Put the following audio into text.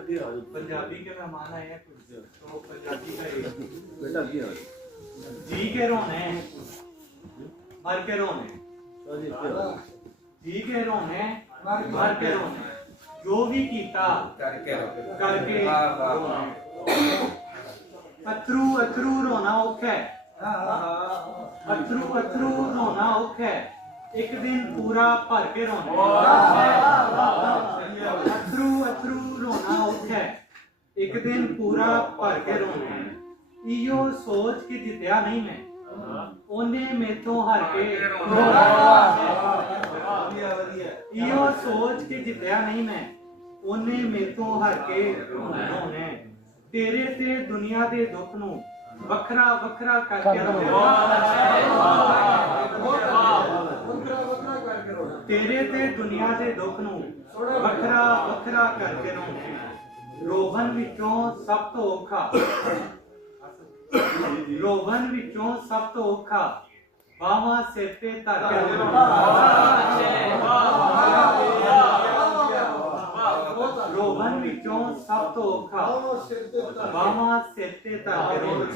पंजाबी के मेहमान आए हैं कुछ, तो पंजाबी का बेटा क्या जी के रोने मर के रोने, जी के रोने मर के रोने, जो भी कीता करके रोने। अथरू अथरू रोना औखा है, अथरू अथरू रोना औखा है, एक दिन पूरा भर के रोना। अथरू अथरू रोना औखा है, एक दिन पूरा भर के रोना। इयो सोच के जितया नहीं मैं, ओने मेथों हार के रोना। इयो सोच के जितया नहीं मैं, ओने मेथों हार के रोना। तेरे ते दुनिया दे दुख नू वखरा वखरा करके रोना। तेरे ते दुनिया दे दुख नू वखरा वखरा करके रोना। रोवन विचों सब तो औखा, रोवन विचों सब तो औखा, बावां सिर ते धर के रोना। रोवन विचों सब तो औखा, बावां सिर ते धर के रोना।